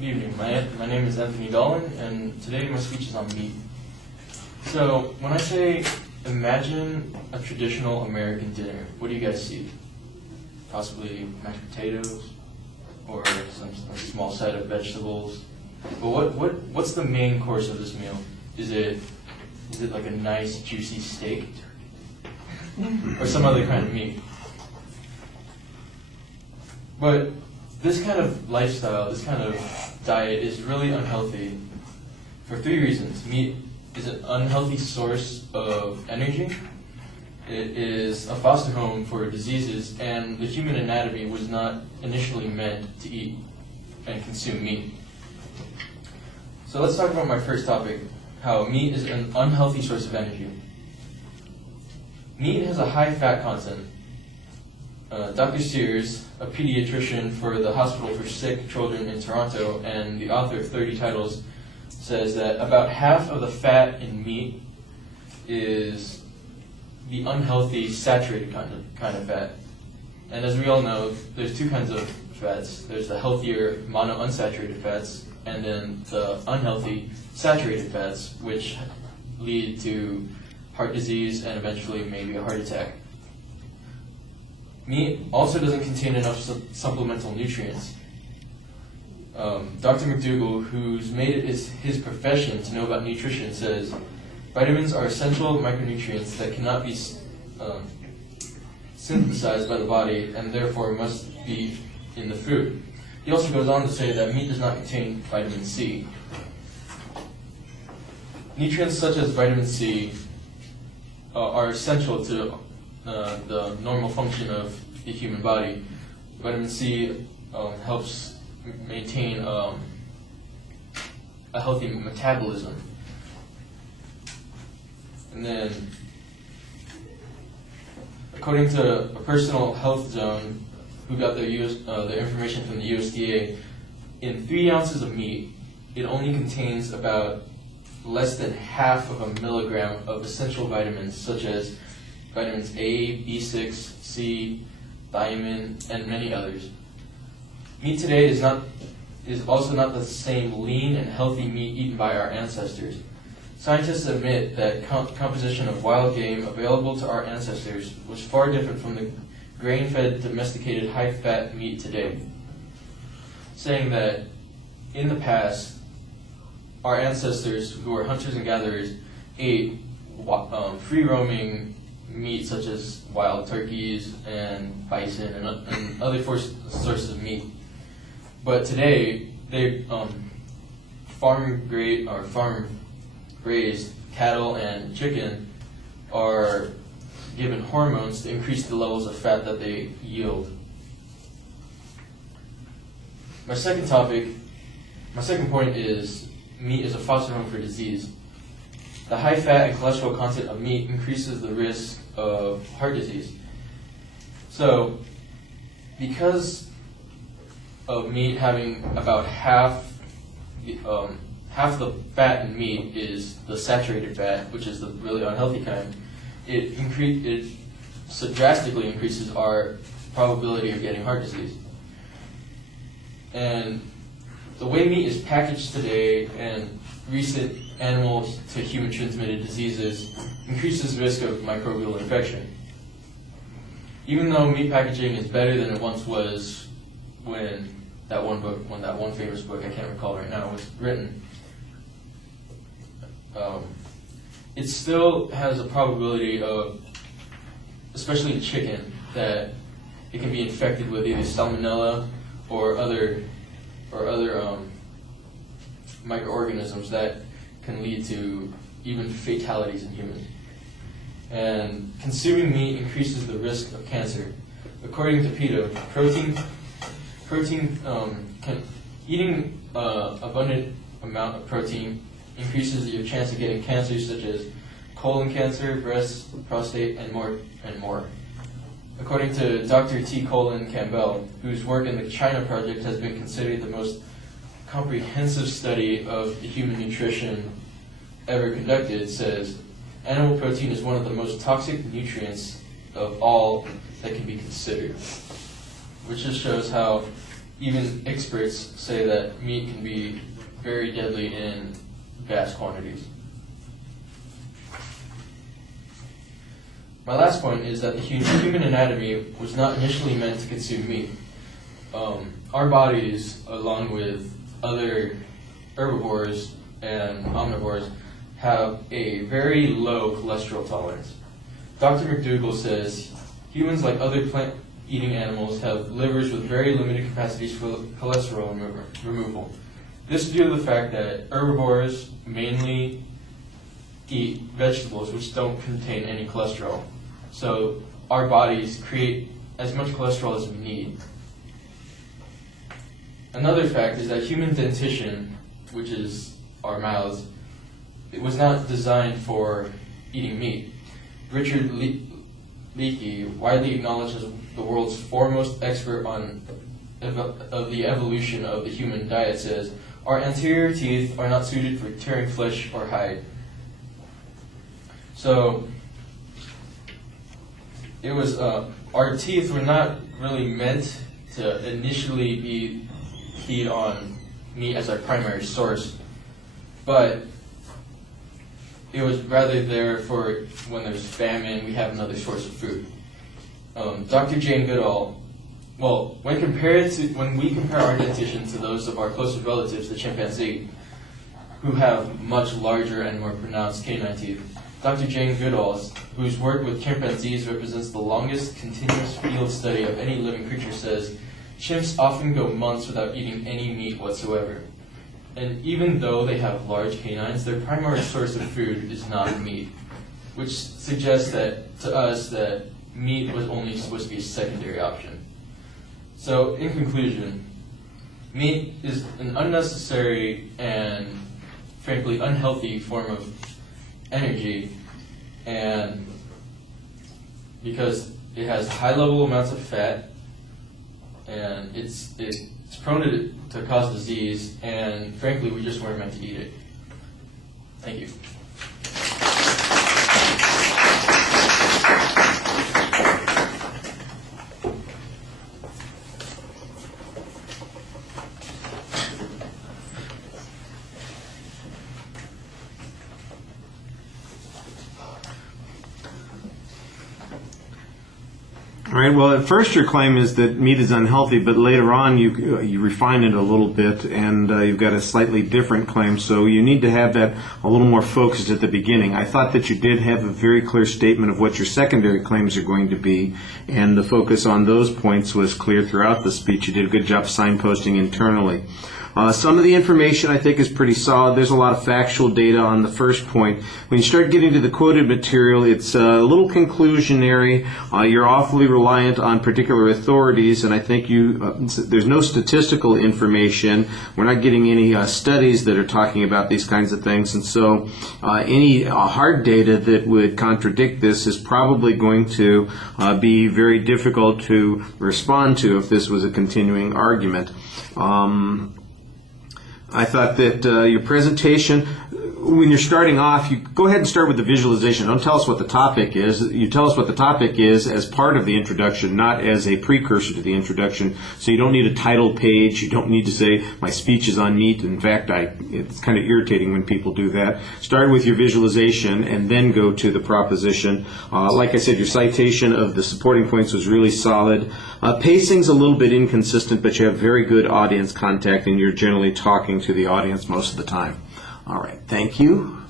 Good evening. My name is Anthony Dolan, and today my speech is on meat. So, when I say imagine a traditional American dinner, what do you guys see? Possibly mashed potatoes, or some small side of vegetables. But what's the main course of this meal? Is it like a nice juicy steak, or some other kind of meat? But this kind of lifestyle, this kind of diet is really unhealthy for three reasons. Meat is an unhealthy source of energy. It is a foster home for diseases, and the human anatomy was not initially meant to eat and consume meat. So let's talk about my first topic, how meat is an unhealthy source of energy. Meat has a high fat content. Dr. Sears, a pediatrician for the Hospital for Sick Children in Toronto and the author of 30 Titles, says that about half of the fat in meat is the unhealthy saturated kind of fat. And as we all know, there's two kinds of fats. There's the healthier monounsaturated fats, and then the unhealthy saturated fats, which lead to heart disease and eventually maybe a heart attack. Meat also doesn't contain enough supplemental nutrients. Dr. McDougall, who's made it his profession to know about nutrition, says vitamins are essential micronutrients that cannot be synthesized by the body and therefore must be in the food. He also goes on to say that meat does not contain vitamin C. Nutrients such as vitamin C are essential to the normal function of the human body. Vitamin C helps maintain a healthy metabolism. And then, according to a personal health zone who got their information from the USDA, in 3 ounces of meat, it only contains about less than half of a milligram of essential vitamins such as vitamins A, B6, C, thiamine, and many others. Meat today is also not the same lean and healthy meat eaten by our ancestors. Scientists admit that composition of wild game available to our ancestors was far different from the grain-fed, domesticated, high-fat meat today, saying that in the past, our ancestors, who were hunters and gatherers, ate free-roaming meat such as wild turkeys and bison and other sources of meat. But today, they farm-raised cattle and chicken are given hormones to increase the levels of fat that they yield. My second point is meat is a foster home for disease. The high fat and cholesterol content of meat increases the risk of heart disease. So, because of meat having about half the fat in meat is the saturated fat, which is the really unhealthy kind, it drastically increases our probability of getting heart disease. And the way meat is packaged today and recent animal to human transmitted diseases increases risk of microbial infection. Even though meat packaging is better than it once was when that one famous book, I can't recall right now, was written, it still has a probability of, especially in chicken, that it can be infected with either salmonella or other microorganisms that can lead to even fatalities in humans. And consuming meat increases the risk of cancer. According to PETA, eating abundant amount of protein increases your chance of getting cancers such as colon cancer, breast, prostate, and more. According to Dr. T. Colin Campbell, whose work in the China Project has been considered the most comprehensive study of human nutrition ever conducted, says, animal protein is one of the most toxic nutrients of all that can be considered. Which just shows how even experts say that meat can be very deadly in vast quantities. My last point is that the human anatomy was not initially meant to consume meat. Our bodies, along with other herbivores and omnivores, have a very low cholesterol tolerance. Dr. McDougall says humans, like other plant-eating animals, have livers with very limited capacities for cholesterol removal. This is due to the fact that herbivores mainly eat vegetables which don't contain any cholesterol. So our bodies create as much cholesterol as we need. Another fact is that human dentition, which is our mouths, it was not designed for eating meat. Richard Leakey, widely acknowledged as the world's foremost expert on of the evolution of the human diet, says, "Our anterior teeth are not suited for tearing flesh or hide." So it was our teeth were not really meant to initially feed on meat as our primary source, but it was rather there for when there's famine, we have another source of food. Dr. Jane Goodall, well, when we compare our dentition to those of our closest relatives, the chimpanzee, who have much larger and more pronounced canine teeth, Dr. Jane Goodall, whose work with chimpanzees represents the longest continuous field study of any living creature, says, chimps often go months without eating any meat whatsoever. And even though they have large canines, their primary source of food is not meat, which suggests that to us that meat was only supposed to be a secondary option. So, in conclusion, meat is an unnecessary and frankly unhealthy form of energy, and because it has high level amounts of fat, and it's prone to cause disease, and frankly, we just weren't meant to eat it. Thank you. All right. Well, at first your claim is that meat is unhealthy, but later on you refine it a little bit, and you've got a slightly different claim. So you need to have that a little more focused at the beginning. I thought that you did have a very clear statement of what your secondary claims are going to be, and the focus on those points was clear throughout the speech. You did a good job signposting internally. Some of the information I think is pretty solid. There's a lot of factual data on the first point. When you start getting to the quoted material, it's a little conclusionary. You're awfully reliant on particular authorities, and I think there's no statistical information. We're not getting any studies that are talking about these kinds of things, and so any hard data that would contradict this is probably going to be very difficult to respond to if this was a continuing argument. I thought that your presentation, when you're starting off, you go ahead and start with the visualization. Don't tell us what the topic is. You tell us what the topic is as part of the introduction, not as a precursor to the introduction. So you don't need a title page. You don't need to say, my speech is on meat. In fact, it's kind of irritating when people do that. Start with your visualization and then go to the proposition. Like I said, your citation of the supporting points was really solid. Pacing's a little bit inconsistent, but you have very good audience contact, and you're generally talking to the audience most of the time. All right, thank you.